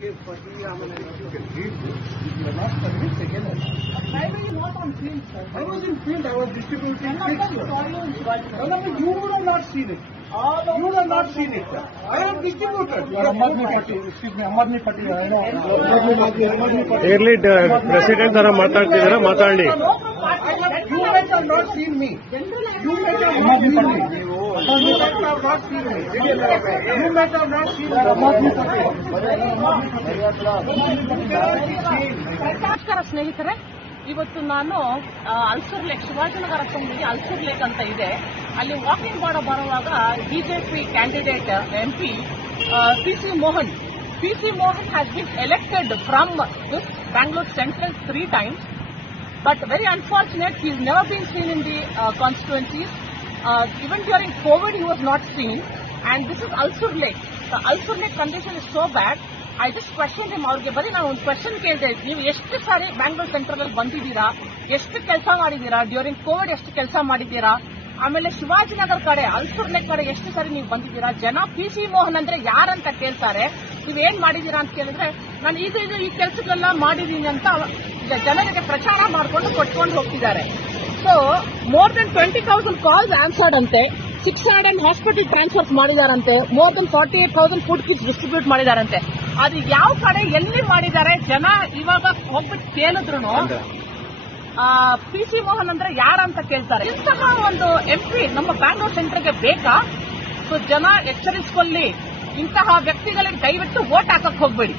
If he you are not convinced again. Why were you not on field, sir? I was in field, I was distributing None of fish. them saw you in Shivaji Nagar. No, you would have not seen it. You would have not seen it. I have distributed. excuse me, Amarni Pati. ಇರ್ಲಿ president ತರ ಮಾತಾಡ್ತಿದಾರ ಮಾತಾಡಿ. You might have not seen me. You might have not seen me. You might have not seen me. You might have not seen ನಮಸ್ಕಾರ ಸ್ನೇಹಿತರೆ, ಇವತ್ತು ನಾನು Ulsoor lake, Shivajinagar ಅಸೆಂಬ್ಲಿಗೆ Ulsoor lake ಅಂತ ಇದೆ, ಅಲ್ಲಿ ವಾಕಿಂಗ್ ಬರುವಾಗ BJP candidate MP PC Mohan has been elected from this Bangalore Central 3 times, but very unfortunate, he has never been seen in the constituencies. Even during COVID he was not seen, and this is Alsur Lake. The Alsur Lake condition is so bad. I just questioned him. ಅವ್ರಿಗೆ ಬರೀ ನಾನು ಒಂದು question ಕೇಳಿದೆ, ನೀವು ಎಷ್ಟು ಸಾರಿ Bangalore central ಅಲ್ಲಿ ಬಂದಿದ್ದೀರಾ, ಎಷ್ಟು ಕೆಲಸ ಮಾಡಿದ್ದೀರಾ, ಡ್ಯೂರಿಂಗ್ ಕೋವಿಡ್ ಎಷ್ಟು ಕೆಲಸ ಮಾಡಿದ್ದೀರಾ, ಆಮೇಲೆ ಶಿವಾಜಿನಗರ್ ಕಡೆ ಅಲ್ಸೂರ್ ಲೇಕ್ ಕಡೆ ಎಷ್ಟು ಸಾರಿ ನೀವು ಬಂದಿದ್ದೀರಾ, ಜನ PC ಮೋಹನ್ ಅಂದ್ರೆ ಯಾರಂತ ಕೇಳ್ತಾರೆ, ನೀವೇನ್ ಮಾಡಿದ್ದೀರಾ ಅಂತ ಕೇಳಿದ್ರೆ ನಾನು ಇದು ಈ ಕೆಲಸಗಳೆಲ್ಲ ಮಾಡಿದೀನಿ ಅಂತ ಜನರಿಗೆ ಪ್ರಚಾರ ಮಾಡಿಕೊಂಡು ಕೊಟ್ಕೊಂಡು ಹೋಗ್ತಿದ್ದಾರೆ. So more than 20,000 calls answered ಅಂತೆ, 600 ಹಾಸ್ಪಿಟಲ್ ಟ್ರಾನ್ಸ್ಫರ್ಸ್ ಮಾಡಿದಾರಂತೆ, more than 48,000 food kits distribute ಮಾಡಿದಾರಂತೆ. ಅದು ಯಾವ ಕಡೆ ಎಲ್ಲಿ ಮಾಡಿದ್ದಾರೆ, ಜನ ಇವಾಗ ಹೋಗ್ಬಿಟ್ಟು ಕೇಳಿದ್ರು PC ಮೋಹನ್ ಅಂದ್ರೆ ಯಾರಂತ ಕೇಳ್ತಾರೆ. ಇಂತಹ ಒಂದು MP ನಮ್ಮ ಬ್ಯಾಂಗ್ಳೂರ್ ಸೆಂಟರ್ಗೆ ಬೇಕಾ? ಸೊ ಜನ ಎಚ್ಚರಿಸಿಕೊಳ್ಳಿ, ಇಂತಹ ವ್ಯಕ್ತಿಗಳಿಗೆ ದಯವಿಟ್ಟು ವೋಟ್ ಹಾಕಕ್ ಹೋಗ್ಬೇಡಿ.